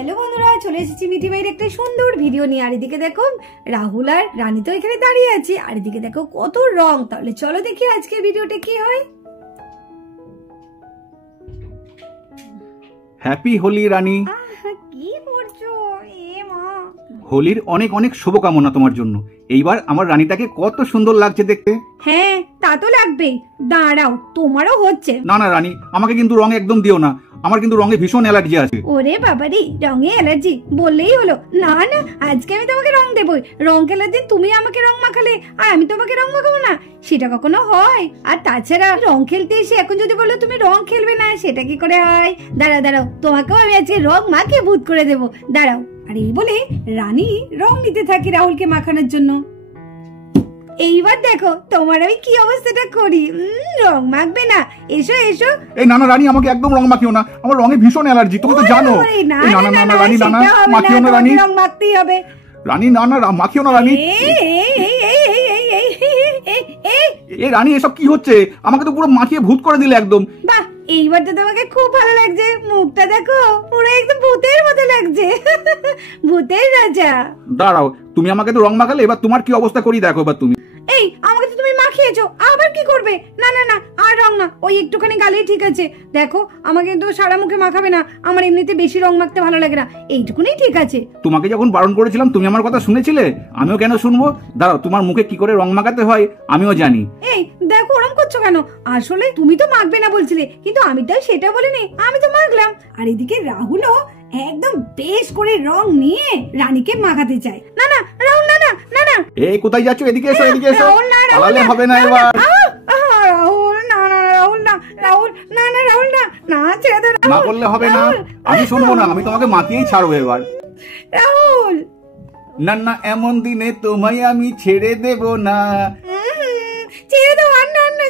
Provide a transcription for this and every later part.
Hello বন্ধুরা, চলে এসেছি মিঠি ভাইয়ের একটা সুন্দর ভিডিও নিয়ে। আর এদিকে দেখো রাহুল আর রানী তো এখানে দাঁড়িয়ে আছে, আর এদিকে দেখো কত রং। তাহলে চলো দেখি আজকের ভিডিওটা কি হয়। হ্যাপি হোলি রানী। কি করছো? এ মা, হোলির অনেক অনেক শুভকামনা তোমার জন্য। এইবার আমার রানীটাকে কত সুন্দর লাগছে দেখতে। হ্যাঁ তা তো লাগবেই। দাঁড়াও, তোমারও হচ্ছে। না না রানী, আমাকে কিন্তু রং একদম দিও না, আমার কিন্তু রঙে ভীষণ অ্যালার্জি আছে। ওরে বাবারে, রঙে অ্যালার্জি বললেই হলো। না না, আজকে আমি তোমাকে রং দেবই। রং খেলার দিন তুমি আমাকে রং মাখালে আর আমি তোমাকে রং মাখাবো না, সেটা কখনো হয়? আর তাছাড়া রং খেলতে এসে এখন যদি বলো তুমি রং খেলবে না, সেটা কি করে হয়? দাঁড়াও দাঁড়াও, তোমাকেও আমি আজকে রং মাখিয়ে ভূত করে দেবো, দাঁড়াও। আর এই বলে রানী রং নিতে থাকি রাহুলকে মাখানোর জন্য। এইবার দেখো তোমার আমি কি অবস্থাটা করি। রং মাখবে না? এসো এসো। এই না না রানী, আমাকে একদম রং মাখিও না, আমার রঙে ভীষণ অ্যালার্জি, তুমি তো জানো। না না না না রানী, না না মাখিও না রানী, রং মাখতেই হবে রানী। না না মাখিও না রানী। এই রানী, এসব কি হচ্ছে? আমাকে তো পুরো মাখিয়ে ভূত করে দিলে একদম। বাহ, এইবার তো তোমাকে খুব ভালো লাগছে। মুখটা দেখো, পুরো একদম ভূতের মতো লাগছে। ভূতের রাজা। দাঁড়াও, তুমি আমাকে তো রং মাখালে, এবার তোমার কি অবস্থা করি দেখো এবার তুমি। এই আমাকে তো তুমি মাখিয়েছো, আবার কি করবে? না না না, আর রং না, ওই একটুখানি গালেই ঠিক আছে। দেখো আমাকে তো সারা মুখে মাখাবে না, আমার এমনিতে বেশি রং মাখতে ভালো লাগে না, এইটুকুনি ঠিক আছে। তোমাকে যখন বারণ করেছিলাম তুমি আমার কথা শুনেছিলে? আমিও কেন শুনবো? দাঁড়াও, তোমার মুখে কি করে রং মাখাতে হয় আমিও জানি। এই দেখো ওরম করছো কেন? আসলে তুমি তো মাখবে না বলছিলে, কিন্তু আমি তো সেটা বলিনি, আমি তো মাখলাম। আর এদিকে রাহুলও একদম বেশ করে রং নিয়ে রানীকে মাখাতে চায়। না না রাহুল, না না না না। এই কোথায় যাচ্ছ? এদিকে এসো, এদিকে এসো। রাহুল না, পালালে হবে না এবার। রাহুল না না, রাহুল না, রাহুল না না, রাহুল না না, ছেড়ে দাও। না করলে হবে না, আমি শুনবো না, আমি তোমাকে মাখিয়েই ছাড়বো এবার। রাহুল না না, এমন দিনে তোমায় আমি ছেড়ে দেব না। ছেড়ে দাও। আর না না।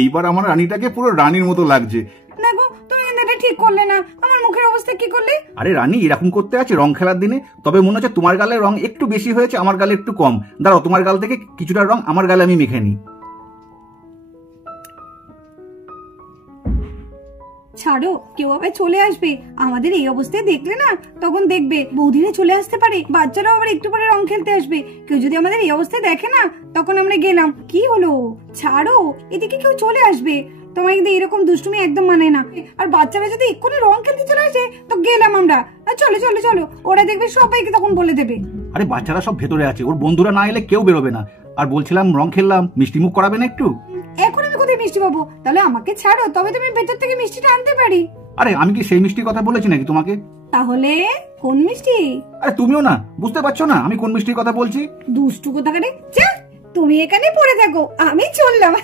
এইবার আমার রানীটাকে পুরো রানীর মতো লাগছে। দেখো তুমি এটা ঠিক করলে না, আমার মুখের অবস্থা কি করলে? আরে রানী, এরকম করতে আছে রং খেলার দিনে? তবে মনে হচ্ছে তোমার গালে রং একটু বেশি হয়েছে, আমার গালে একটু কম। দাঁড়াও, তোমার গাল থেকে কিছুটা রং আমার গালে আমি মেখে নিই। ছাড়ো, কেউ আবার চলে আসবে আমাদের এই অবস্থায় দেখলে না, তখন দেখবে বৌদিরা চলে আসতে পারে, বাচ্চারাও আবার একটু পরে রং খেলতে আসবে। কেউ যদি আমাদের এই অবস্থায় দেখে না, তখন আমরা গেলাম। কি হলো? ছাড়ো, এদিকে কেউ চলে আসবে। তোমার কিন্তু এরকম দুষ্টুমি একদম মানে না। আর বাচ্চারা যদি এক্ষুনি রং খেলতে চলে আসে, তো গেলাম আমরা। চলো চলো চলো, ওরা দেখবে সবাইকে তখন বলে দেবে। আরে বাচ্চারা সব ভেতরে আছে, ওর বন্ধুরা না এলে কেউ বেরোবে না। আর বলছিলাম রং খেললাম, মিষ্টি মুখ করাবে না একটু? এখন আমি কোথায় মিষ্টি পাবো? তাহলে আমাকে ছাড়ো, তবে তুমি ভেতর থেকে মিষ্টিটা আনতে পারি। আরে আমি কি সেই মিষ্টির কথা বলেছি নাকি তোমাকে? তাহলে কোন মিষ্টি? আরে তুমিও না বুঝতে পারছো না আমি কোন মিষ্টির কথা বলছি? দুষ্টু কোথাকারে, যা তুমি এখানে পড়ে থাকো, আমি চললাম।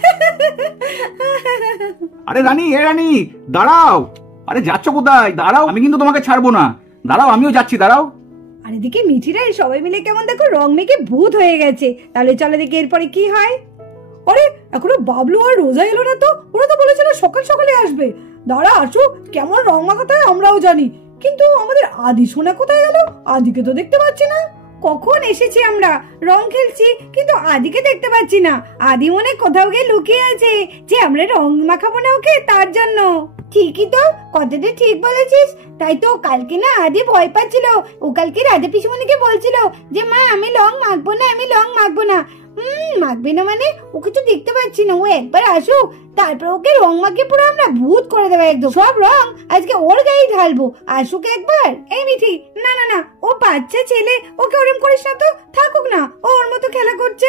আরে রানী, এ রানী দাঁড়াও। আরে যাচ্ছ কোথায়? দাঁড়াও, আমি কিন্তু তোমাকে ছাড়বো না। দাঁড়াও, আমিও যাচ্ছি, দাঁড়াও। আর এদিকে মিঠিরা সবাই মিলে কেমন দেখো রং মেখে ভূত হয়ে গেছে। তাহলে চলো দেখি এরপরে কি হয়। আরে এখনো বাবলু আর রোজা এলো না তো? ওরা তো বলেছিল সকাল সকালে আসবে। দাঁড়া আসো, কেমন রং মাখাতে হয় আমরাও জানি, কিন্তু আমাদের আদি সোনা কোথায় গেল? আদিকে তো দেখতে পাচ্ছি না। কখন এসেছি আমরা, রং খেলছি, কিন্তু আদিকে দেখতে পাচ্ছি না। আদি মনে কোথাও গিয়ে লুকিয়ে আছে, যে আমরা রং মাখাবো না ওকে, তার জন্য। ঠিকই তো, কথাটা ঠিক বলেছিস। তাই তো কালকে না আদি ভয় পাচ্ছিল। ও কালকে রাধা পিসমণিকে বলছিল যে মা আমি রং মাখবো না, আমি রং মাখবো না। মাখবে না মানে? ওকে তো দেখতে পাচ্ছি না। ও একবার আসুক, তারপর ওকে রং মাখিয়ে পুরো আমরা ভূত করে দেবো একদম। সব রং আজকে ওর গায়ে ঢালবো। আসুক একবার। এই মিঠি, না না না, ও বাচ্চা ছেলে, ওকে ওরম করিস না তো, থাকুক না, ও ওর মতো খেলা করছে।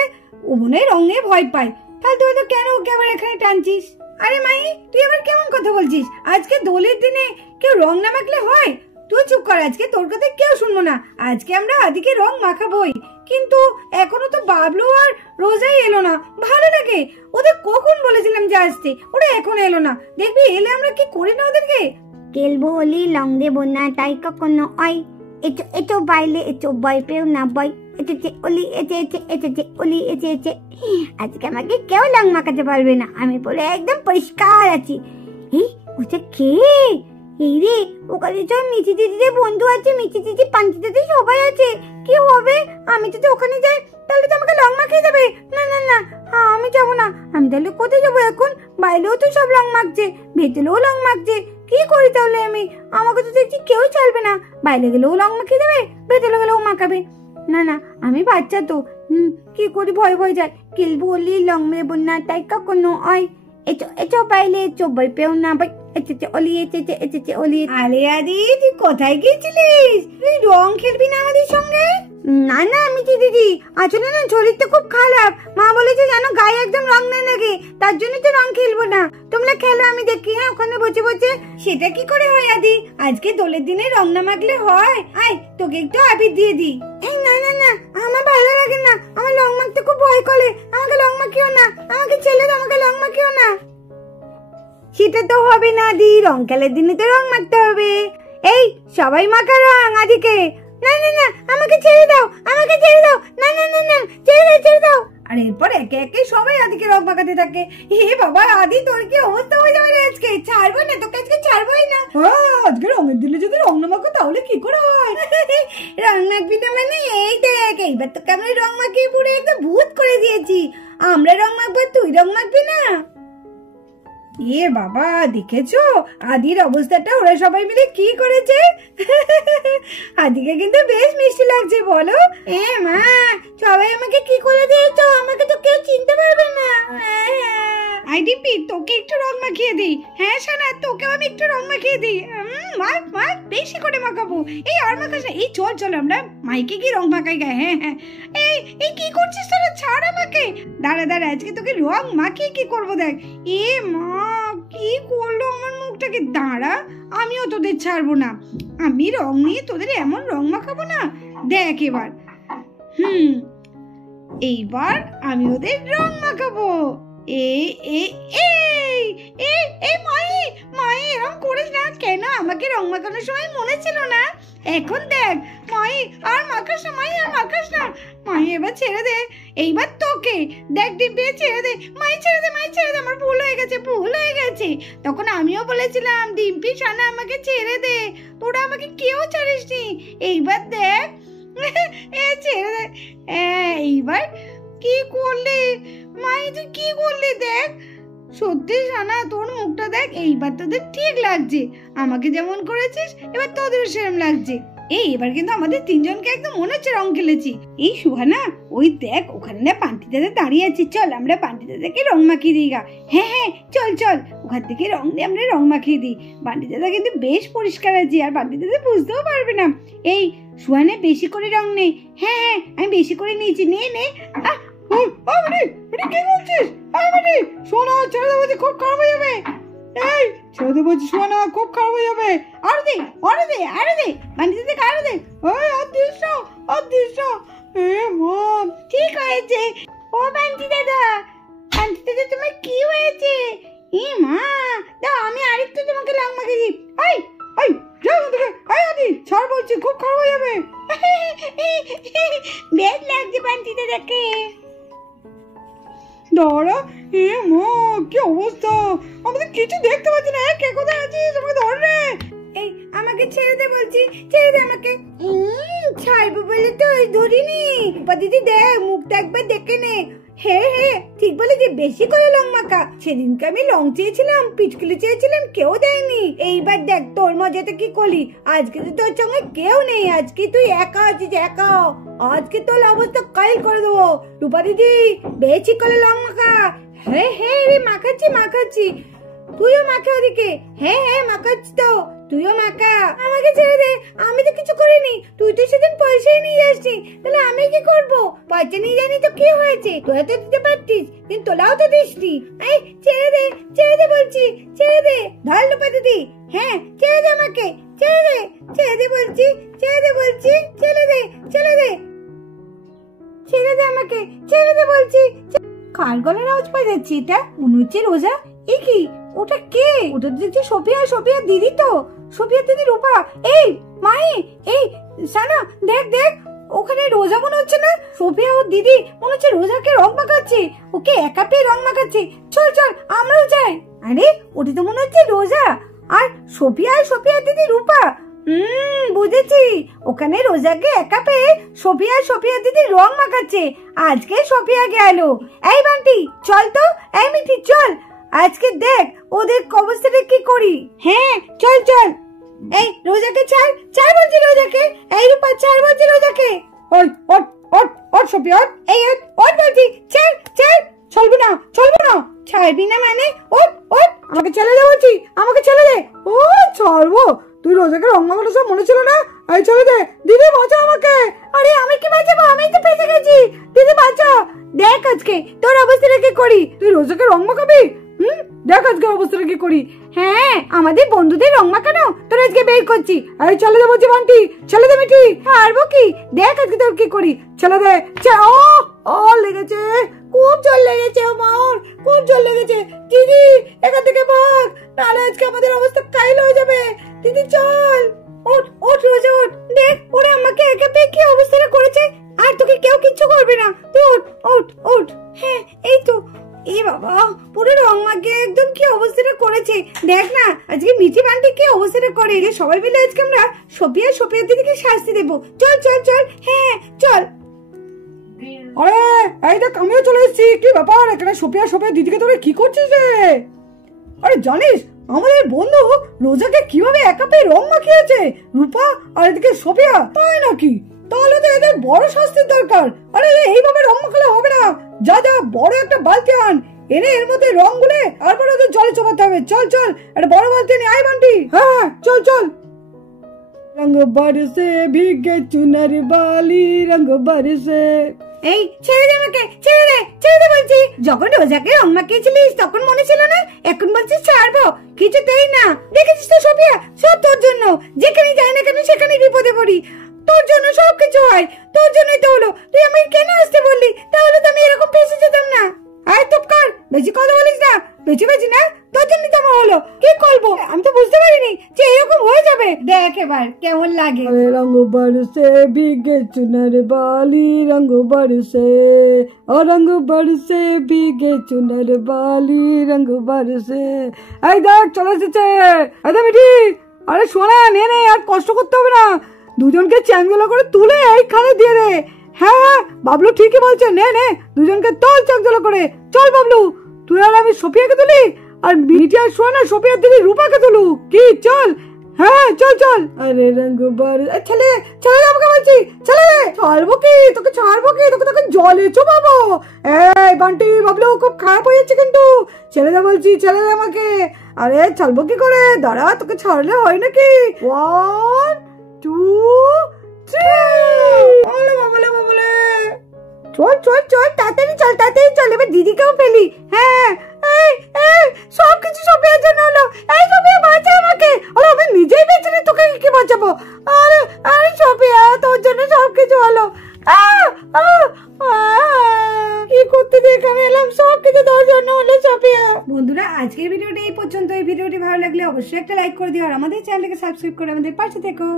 ও মনে হয় রঙে ভয় পায়, তাহলে তুই তো কেন ওকে আবার এখানে টানছিস? আরে মাই, তুই আবার কেমন কথা বলছিস? আজকে দোলের দিনে কেউ রং না মাখলে হয়? তুই চুপ কর, আজকে তোর কথা কেউ শুনবো না। আজকে আমরা আদিকে রং মাখাবোই। কিন্তু এখনো তো বাবলু আর রোজাই এলো না। ভালো লাগে ওদের, কখন বলেছিলাম যে আসতে, ওরা এখন এলো না। দেখবি এলে আমরা কি করি না ওদেরকে। খেলবো হোলি, রং দেবো না তাই কখনো হয়। এটো এটো বাইলে এটো ভয় পেও না ভয়। এটো যে অলি এতে এতে এতে যে অলি এতে এতে। আজকে আমাকে কেউ রং মাখাতে পারবে না, আমি বলে একদম পরিষ্কার আছি। এই ওটা কে? এই রে, ওখানে তো মিঠি দিদিদের বন্ধু আছে, মিঠি দিদি পান্তি দিদি সবাই আছে। কি হবে? আমি যদি ওখানে যাই তাহলে তো আমাকে রং মাখিয়ে যাবে। না না না, আমি যাবো না। আমি তাহলে কোথায় যাবো এখন? বাইরেও তো সব রং মাখছে, ভেতরেও রং মাখছে, কি করি তাহলে আমি? আমাকে তো দেখছি কেউ চলবে না। বাইরে গেলেও রং মাখিয়ে দেবে, ভেতরে গেলেও মাখাবে। না না, আমি বাচ্চা তো, কি করি, ভয় ভয় যায়। কিল বলি লং দেব না তাই কখনো হয়। এচো এচো বাইলে এচো বই পেও না বাই, এচে অলি এচে অলি। আরে আদি, তুই কোথায় গেছিলিস? তুই রং খেলবি না আমাদের সঙ্গে? না না আমি দিদি, আসলে না শরীরটা খুব খারাপ। মা বলেছে জানো গায়ে একদম রং না লাগে, তার জন্য তো রং খেলবো না। তোমরা খেলো, আমি দেখি। হ্যাঁ, ওখানে বসে বসে। সেটা কি করে হয় আদি? আজকে দোলের দিনে রং না মাখলে হয়? আয় তোকে একটু আবির দিয়ে দি। এই না না না, আমার ভালো লাগে না, আমার রং মাখতে খুব ভয় করে। আমাকে রং মাখিও না, আমাকে ছেলে দাও, আমাকে রং মাখিও না। সেটা তো হবে না দি, রং খেলার দিনে তো রং মাখতে হবে। এই সবাই মাখা রং আদিকে। না না না, আমাকে ছেড়ে দাও, আমাকে ছেড়ে দাও। না না না না, ছেড়ে দাও। আর এরপর একে একে সবাই আদিকে রং মাখাতে থাকে। হে বাবা আদি, তোর কি অবস্থা হয়ে যাবে রে আজকে? ছাড়বো না তোকে, আজকে ছাড়বোই না। আজকে রঙের দিনে যদি রং না মাখো তাহলে কি করে হয়? রং মাখবি না মানে? এই দেখ, এইবার তোকে আমরা রং মাখিয়ে পুরো একদম ভূত করে দিয়েছি। আমরা রং মাখবো, তুই রং মাখবি না? এ বাবা, দেখেছো আদির অবস্থাটা? ওরা সবাই মিলে কি করেছে। আদিকে কিন্তু বেশ মিষ্টি লাগছে, বলো? এ মা, সবাই আমাকে কি করে দিয়েছো? আমাকে তো কেউ চিনতে পারবে না। আইডিপি, তোকে একটু রং মাখিয়ে দিই। হ্যাঁ সোনা, তোকেও আমি একটু রং মাখিয়ে দিই। মাখ মাখ, বেশি করে মাখাবো। এই আর মাখাস না। এই চল চল, আমরা মাইকে কি রং মাখাই গায়ে। হ্যাঁ হ্যাঁ, এই এই কি করছিস তোরা? ছাড় আমাকে। দাঁড়া দাঁড়া, আজকে তোকে রং মাখিয়ে কি করবো দেখ। এ মা, কি করলো আমার মুখটাকে। দাঁড়া, আমিও তোদের ছাড়বো না। আমি রং নিয়ে তোদের এমন রং মাখাবো না, দেখ এবার। এইবার আমি ওদের রং মাখাবো। মাই এরকম করিস না কেন? আমাকে রং মাখানোর সময় মনে ছিল না? এখন দেখ মাই, আর মাখাস না মাই, আর মাখাস না মাই, এবার ছেড়ে দে। এইবার তোকে দেখ ডিম্পি, ছেড়ে দে মাই, ছেড়ে দে মাই, ছেড়ে দে। আমার ভুল হয়ে গেছে, ভুল হয়ে গেছে। তখন আমিও বলেছিলাম ডিম্পি সানা আমাকে ছেড়ে দে, তোরা আমাকে কেউ ছাড়িসনি। এইবার দেখ, ছেড়ে দে। এইবার কি করলি মাই, তুই কি করলি? দেখ, সত্যি সানা, তোর মুখটা দেখ। এইবার তোদের ঠিক লাগছে, আমাকে যেমন করেছিস এবার তোদেরও সেরকম লাগছে। এই এবার কিন্তু আমাদের তিনজনকে একদম মনে হচ্ছে রং খেলেছি। এই সুহানা, ওই দেখ ওখানে না পান্টি দাদা দাঁড়িয়ে আছে, চল আমরা পান্টি দাদাকে রং মাখিয়ে দিই গা। হ্যাঁ হ্যাঁ, চল চল, ওখান থেকে রং দিয়ে আমরা রং মাখিয়ে দিই। পান্টি দাদা কিন্তু বেশ পরিষ্কার আছে, আর পান্টি দাদা বুঝতেও পারবে না। এই সুহানা, বেশি করে রং নেই। হ্যাঁ হ্যাঁ, আমি বেশি করে নিয়েছি, নে নে। কি বলছিস? সোনা, ছেড়ে দেবো, খুব খারাপ হয়ে যাবে। এই ছেড়ে দেবো সোনা, খুব খারাপ হয়ে যাবে। আরো দে, আরো দে, আরো দে, বান্টি দিতে আরো দে। ওই অদৃশ্য। এ মা, ঠিক হয়েছে। ও বান্টি দাদা, তোমার কি হয়েছে? এ মা, দাও আমি আরেকটু তোমাকে রং মাখিয়ে দিই। এই যাও থেকে, আদি ছাড় বলছি, খুব খারাপ হয়ে যাবে। বেশ লাগছে বান্টি দাদাকে। দাঁড়া, এ মা, কি অবস্থা, আমাদের কিছু দেখতে পাচ্ছি না। কে কোথায় আছিস? আমাকে ধর রে। এই আমাকে ছেড়ে দে বলছি, ছেড়ে দে আমাকে। ছাড়বো বলে তো ধরিনি। দিদি দেখ, মুখটা একবার দেখে নে। হ্যাঁ, ঠিক বলে যে বেশি করে রং মাখা। সেদিনকে আমি রং চেয়েছিলাম, পিচকুলি চেয়েছিলাম, কেউ দেয়নি। এইবার দেখ তোর মজাটা কি করলি। আজকে তো তোর সঙ্গে কেউ নেই, আজকে তুই একা আছিস, একা। আজকে তোর অবস্থা কাইল করে দেবো। রূপা দিদি, বেশি করে রং মাখা। হ্যাঁ রে, মাখাচ্ছি। তুইও মাখা ওদিকে। হ্যাঁ মাখাচ্ছি তো, তুইও মাখা। আমাকে ছেড়ে দে, আমি তো কিছু করিনি। তুই তো সেদিন পয়সাই নিয়ে যাসনি, তাহলে আমি কি করবো? পয়সা নিয়ে জানি তো কি হয়েছে? তোরা তো দিতে পারতিস, কিন্তু তোরাও তো দিসনি। এই ছেড়ে দে বলছি, ছেড়ে দে। ধর রূপা দিদি। হ্যাঁ, ছেড়ে দে আমাকে, ছেড়ে দে বলছি, ছেড়ে দে আমাকে, ছেড়ে দে বলছি। কার গলার আওয়াজ পাওয়া যাচ্ছে? এটা মনে হচ্ছে রোজা। এ কি, ওটা কে? ওটা দেখছি সোফিয়া দিদি তো, সোফিয়া দিদি, রূপা। এই মাই, এই সানা, দেখ ওখানে রোজা মনে হচ্ছে না? সোফিয়া ও দিদি মনে হচ্ছে রোজাকে রং মাখাচ্ছে, ওকে একা পেয়ে রং মাখাচ্ছে। চল আমরাও যাই। আরে ওটা তো মনে হচ্ছে রোজা, আর সোফিয়া দিদি, রূপা। বুঝেছি, ওখানে রোজাকে একা পেয়ে সোফিয়া দিদি রং মাখাচ্ছে। আজকে সোফিয়া গেল। এই বান্টি চল তো, এই মিঠি চল। আজকে দেখ ওদের অবস্থাটা কি করি। হ্যাঁ চল চল। এই রোজাকে ছাড়, ছাড় বলছি রোজাকে। এই রূপা ছাড় বলছি রোজাকে। ওই ওট ওট ওট সবি ওট, এই ওট ওট বলছি, ছাড় ছাড়। চলবি না, চলবো না। ছাড়বি না মানে? ওট ওট, আমাকে ছেড়ে দে বলছি, আমাকে ছেড়ে দে। ও ছাড়বো? তুই রোজাকে রং মাখানো সব মনে ছিল না? এই ছেড়ে দে দিদি, বাঁচা আমাকে। আরে আমি কি বাঁচাবো, আমি তো ফেসে গেছি। দিদি বাঁচা। দেখ আজকে তোর অবস্থাটা কি করি। তুই রোজাকে রং মাখাবি? দেখ আজকে অবস্থাটা কি করি। হ্যাঁ আমাদের বন্ধুদের রং মাখানো তোর আজকে বের করছি। এই চলে দে বলছি বান্টি, ছেলে দে মিঠি। পারবো কি, দেখ আজকে তোর কি করি। ছেলে দে। ও লেগেছে, খুব জল লেগেছে আমার, খুব জল লেগেছে। দিদি এখান থেকে ভাগ, নাহলে আজকে আমাদের অবস্থা কাইল হয়ে যাবে। দিদি চল। ওঠ ওঠ রোজা ওঠ। দেখ ওরা আমাকে একা পেয়ে কি অবস্থাটা করেছে। আর তোকে কেউ কিচ্ছু করবে না, তুই ওঠ ওঠ ওঠ। হ্যাঁ এই তো। এ বাবা, পুরো রং মাখিয়ে একদম কি অবস্থাটা করেছে। দেখ না আজকে মিঠি বান্টি কি অবস্থাটা করে। যে সবাই মিলে আজকে আমরা সোপিয়া দিদিকে শাস্তি দেবো। চল চল চল। হ্যাঁ চল। আরে এই দেখ আমিও চলে এসেছি। কি ব্যাপার, এখানে সোপিয়া দিদিকে তোরা কি করছিস রে? আরে জানিস আমাদের বন্ধু রোজাকে কিভাবে একা পেয়ে রং মাখিয়েছে, রূপা আর এদিকে সোপিয়া। তাই নাকি? তাহলে তো এদের বড় শাস্তির দরকার। আরে এইভাবে রং মাখালে হবে না। যা যা বড় একটা বালতি আন, এনে এর মধ্যে রং গুলে তারপরে ওদের জলে চোবাতে হবে। চল চল, একটা বড় বালতি নিয়ে আয় বান্টি। হ্যাঁ চল চল। রঙ বরসে ভিগে চুনার বালি, রঙ বরসে। এই ছেড়ে দে আমাকে, ছেড়ে দে বলছি। যখন রোজাকে রং মাখিয়েছিলিস তখন মনে ছিল না, এখন বলছিস ছাড়বো। কিছুতেই না। দেখেছিস তো সোফিয়া, সব তোর জন্য। যেখানে যাই না কেন সেখানেই বিপদে পড়ি। তোর জন্য সবকিছু হয়, তোর জন্যই তো হলো। তুই আমাকে কেন আসতে বললি? তাহলে তো আমি এরকম ফেসে যেতাম না। আয় চুপ কর, বেশি কথা বলিস না। বেশি না, তোর জন্যই তো আমার হলো। কি করবো আমি তো বুঝতে পারিনি যে এরকম হয়ে যাবে। দেখ এবার কেমন লাগে। রঙ বরসে ভিগে চুনার বালি, রঙ বরসে রঙ বরসে ভিগে চুনার বালি, রঙ বরসে। এই দেখ চলে এসেছে। এই মিঠি, আরে শোনা নে আর কষ্ট করতে হবে না। দুজনকে চ্যাংদোলা করে তুলে এইখানে দিয়ে দে। হ্যাঁ বাবলু ঠিকই বলছে, নে দুজনকে তোল চ্যাংদোলা করে। চল বাবলু, তুই আর আমি সোফিয়াকে তুলি, আর মিঠি আর শোনা সোফিয়ার দিদি রূপাকে তুলু। কি চল। হ্যাঁ চল চল। আরে রঙ বরসে। ছেলে আমাকে বলছি, ছেলে ছাড়বো কি তোকে, ছাড়বো কি তোকে, তোকে জলে চোবাবো। এই বান্টি বাবলু খুব খারাপ হয়ে যাচ্ছে কিন্তু। ছেলে দে বলছি, ছেলে দে আমাকে। আরে ছাড়বো কি করে, দাঁড়া তোকে ছাড়লে হয় নাকি। 1 2 3। বলে চল তাড়াতাড়ি চল। এবার দিদিকেও ফেলি। হ্যাঁ সবকিছু সোফিয়ার জন্য হলো। এই সোফিয়া বাঁচা আমাকে। আরে আমি নিজেই বেঁচে নেই, তোকে কি বাঁচাবো? আরে সোফিয়া তোর জন্য সবকিছু হলো। কি করতে এখানে এলাম, সবকিছু তোর জন্য হলো সোফিয়া। বন্ধুরা আজকের ভিডিওটা এই পর্যন্ত। এই ভিডিওটি ভালো লাগলে অবশ্যই একটা লাইক করে দিও আর আমাদের চ্যানেলকে সাবস্ক্রাইব করে আমাদের পাশে থেকো।